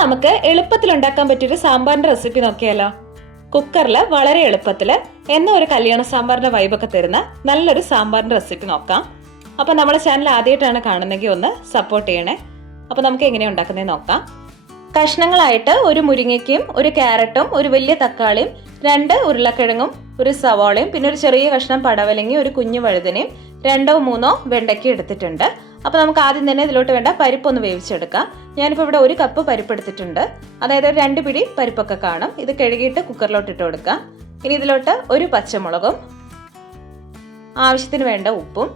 നമുക്ക് എളുപ്പത്തിൽ ഉണ്ടാക്കാൻ പറ്റിയൊരു സാമ്പാറിന്റെ റെസിപ്പി നോക്കിയാലോ. കുക്കറിൽ വളരെ എളുപ്പത്തിൽ എന്ന ഒരു കല്യാണ സാമ്പാറിന്റെ വൈബൊക്കെ തരുന്ന നല്ലൊരു സാമ്പാറിന്റെ റെസിപ്പി നോക്കാം. അപ്പൊ നമ്മുടെ ചാനൽ ആദ്യമായിട്ടാണ് കാണുന്നെങ്കിൽ ഒന്ന് സപ്പോർട്ട് ചെയ്യണേ. അപ്പൊ നമുക്ക് എങ്ങനെയാണ് ഉണ്ടാക്കുന്നത് നോക്കാം. കഷ്ണങ്ങളായിട്ട് ഒരു മുരിങ്ങയ്ക്കും ഒരു ക്യാരറ്റും ഒരു വലിയ തക്കാളിയും 2 ഉരുളക്കിഴങ്ങും ഒരു സവാളയും പിന്നെ ഒരു ചെറിയ കഷ്ണം പടവലങ്ങി ഒരു കുഞ്ഞു വഴുതനയും 2 or 3 വെണ്ടയ്ക്ക എടുത്തിട്ടുണ്ട്. അപ്പോൾ നമുക്ക് ആദ്യം തന്നെ ഇതിലോട്ട് വേണ്ട പരിപ്പൊന്ന് വേവിച്ചെടുക്കാം. ഞാനിപ്പോൾ ഇവിടെ 1 കപ്പ് പരിപ്പ് എടുത്തിട്ടുണ്ട്. അതായത് 2 പിടി പരിപ്പൊക്കെ കാണും. ഇത് കഴുകിയിട്ട് കുക്കറിലോട്ട് ഇട്ട് കൊടുക്കാം. ഇനി ഇതിലോട്ട് ഒരു പച്ചമുളകും ആവശ്യത്തിന് വേണ്ട ഉപ്പും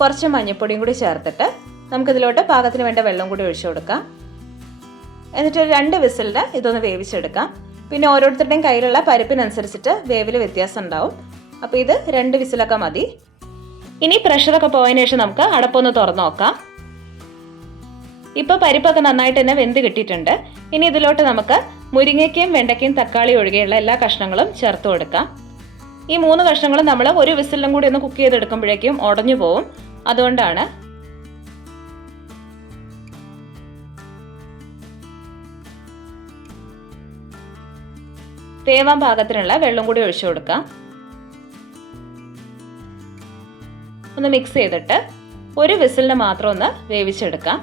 കുറച്ച് മഞ്ഞൾപ്പൊടിയും കൂടി ചേർത്തിട്ട് നമുക്കിതിലോട്ട് പാകത്തിന് വേണ്ട വെള്ളം കൂടി ഒഴിച്ചു കൊടുക്കാം. എന്നിട്ട് 2 വിസിലിന് ഇതൊന്ന് വേവിച്ചെടുക്കാം. പിന്നെ ഓരോരുത്തരുടെയും കയ്യിലുള്ള പരിപ്പിനനുസരിച്ചിട്ട് വേവിൽ വ്യത്യാസം ഉണ്ടാവും. അപ്പോൾ ഇത് 2 വിസിലൊക്കെ മതി. ഇനി പ്രഷറൊക്കെ പോയതിനു ശേഷം നമുക്ക് അടപ്പൊന്ന് തുറന്നു നോക്കാം. ഇപ്പോൾ പരിപ്പൊക്കെ നന്നായിട്ട് തന്നെ വെന്ത് കിട്ടിയിട്ടുണ്ട്. ഇനി ഇതിലോട്ട് നമുക്ക് മുരിങ്ങയ്ക്കയും വെണ്ടയ്ക്കയും തക്കാളിയും ഒഴികെയുള്ള എല്ലാ കഷ്ണങ്ങളും ചേർത്ത് കൊടുക്കാം. ഈ 3 കഷ്ണങ്ങളും നമ്മൾ ഒരു വിസിലും കൂടി ഒന്ന് കുക്ക് ചെയ്തെടുക്കുമ്പോഴേക്കും ഉടഞ്ഞു പോവും. അതുകൊണ്ടാണ് വേവാൻ പാകത്തിനുള്ള വെള്ളം കൂടി ഒഴിച്ചു കൊടുക്കാം. ഒന്ന് മിക്സ് ചെയ്തിട്ട് ഒരു വിസിലിന് മാത്രം ഒന്ന് വേവിച്ചെടുക്കാം.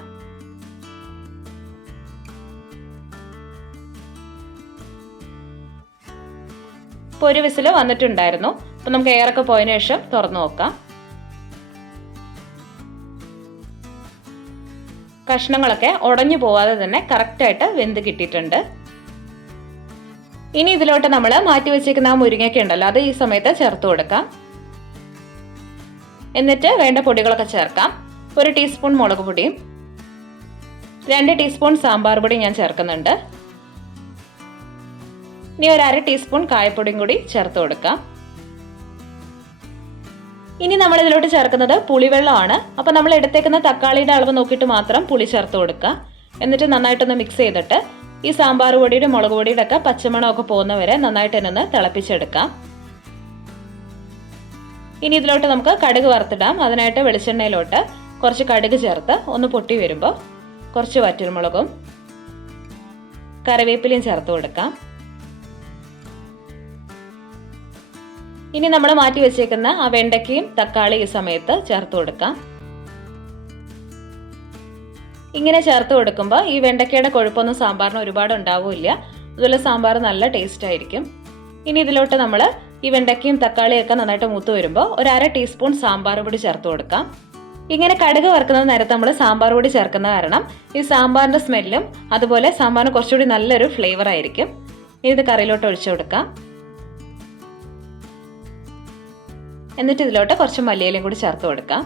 ഇപ്പോൾ ഒരു വിസിൽ വന്നിട്ടുണ്ടായിരുന്നു. അപ്പോൾ നമുക്ക് എയറൊക്കെ പോയതിനു ശേഷം തുറന്നു നോക്കാം. കഷ്ണങ്ങളൊക്കെ ഉടഞ്ഞു പോവാതെ തന്നെ കറക്റ്റായിട്ട് വെന്ത് കിട്ടിയിട്ടുണ്ട്. ഇനി ഇതിലോട്ട് നമ്മൾ മാറ്റി വെച്ചേക്കുന്ന ആ മുരിങ്ങയ്ക്ക ഉണ്ടല്ലോ, അത് ഈ സമയത്ത് ചേർത്ത് കൊടുക്കാം. എന്നിട്ട് വേണ്ട പൊടികളൊക്കെ ചേർക്കാം. 1 ടീസ്പൂൺ മുളക് പൊടിയും 2 ടീസ്പൂൺ സാമ്പാർ പൊടിയും ഞാൻ ചേർക്കുന്നുണ്ട്. ഇനി 1/2 ടീസ്പൂൺ കായപ്പൊടിയും കൂടി ചേർത്ത് കൊടുക്കാം. ഇനി നമ്മൾ ഇതിലോട്ട് ചേർക്കുന്നത് പുളിവെള്ളമാണ്. അപ്പോൾ നമ്മൾ എടുത്തേക്കുന്ന തക്കാളിയുടെ അളവ് നോക്കിയിട്ട് മാത്രം പുളി ചേർത്ത് കൊടുക്കുക. എന്നിട്ട് നന്നായിട്ടൊന്ന് മിക്സ് ചെയ്തിട്ട് ഈ സാമ്പാർ പൊടിയുടെ മുളക് പൊടിയുടെ ഒക്കെ പച്ചമണമൊക്കെ പോകുന്നവരെ നന്നായിട്ട് തന്നെ ഒന്ന് തിളപ്പിച്ചെടുക്കാം. ഇനി ഇതിലോട്ട് നമുക്ക് കടുക് വറുത്തിടാം. അതിനായിട്ട് വെളിച്ചെണ്ണയിലോട്ട് കുറച്ച് കടുക് ചേർത്ത് ഒന്ന് പൊട്ടി വരുമ്പോൾ കുറച്ച് വറ്റൽമുളകും കറിവേപ്പിലയും ചേർത്ത് കൊടുക്കാം. ഇനി നമ്മൾ മാറ്റി വെച്ചേക്കുന്ന ആ വെണ്ടയ്ക്കയും തക്കാളി ഈ സമയത്ത് ചേർത്ത് കൊടുക്കാം. ഇങ്ങനെ ചേർത്ത് കൊടുക്കുമ്പോൾ ഈ വെണ്ടയ്ക്കയുടെ കൊഴുപ്പൊന്നും സാമ്പാറിന് ഒരുപാട് ഉണ്ടാവില്ല. അതുപോലെ സാമ്പാർ നല്ല ടേസ്റ്റ് ആയിരിക്കും. ഇനി ഇതിലോട്ട് നമ്മൾ ഈ വെണ്ടയ്ക്കയും തക്കാളിയൊക്കെ നന്നായിട്ട് മൂത്ത് വരുമ്പോൾ 1/2 ടീസ്പൂൺ സാമ്പാർ പൊടി ചേർത്ത് കൊടുക്കാം. ഇങ്ങനെ കടുക് വറുക്കുന്ന നേരത്ത് നമ്മൾ സാമ്പാർ പൊടി ചേർക്കുന്ന കാരണം ഈ സാമ്പാറിൻ്റെ സ്മെല്ലും അതുപോലെ സാമ്പാറിന് കുറച്ചുകൂടി നല്ലൊരു ഫ്ലേവർ ആയിരിക്കും. ഇനി ഇത് കറിയിലോട്ട് ഒഴിച്ചു കൊടുക്കാം. എന്നിട്ട് ഇതിലോട്ട് കുറച്ച് മല്ലിയിലയും കൂടി ചേർത്ത് കൊടുക്കാം.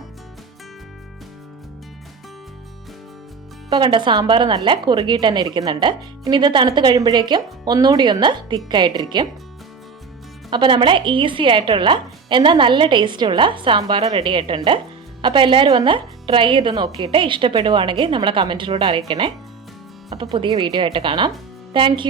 ഇപ്പോൾ കണ്ട സാമ്പാർ നല്ല കുറുകിയിട്ട് തന്നെ ഇരിക്കുന്നുണ്ട്. ഇനി ഇത് തണുത്ത് കഴിയുമ്പോഴേക്കും ഒന്നുകൂടി ഒന്ന് തിക്കായിട്ടിരിക്കും. അപ്പോൾ നമ്മുടെ ഈസി ആയിട്ടുള്ള എന്നാൽ നല്ല ടേസ്റ്റുള്ള സാമ്പാർ റെഡി ആയിട്ടുണ്ട്. അപ്പോൾ എല്ലാവരും ഒന്ന് ട്രൈ ചെയ്ത് നോക്കിയിട്ട് ഇഷ്ടപ്പെടുവാണെങ്കിൽ നമ്മളെ കമൻറ്റിലൂടെ അറിയിക്കണേ. അപ്പോൾ പുതിയ വീഡിയോ ആയിട്ട് കാണാം. താങ്ക്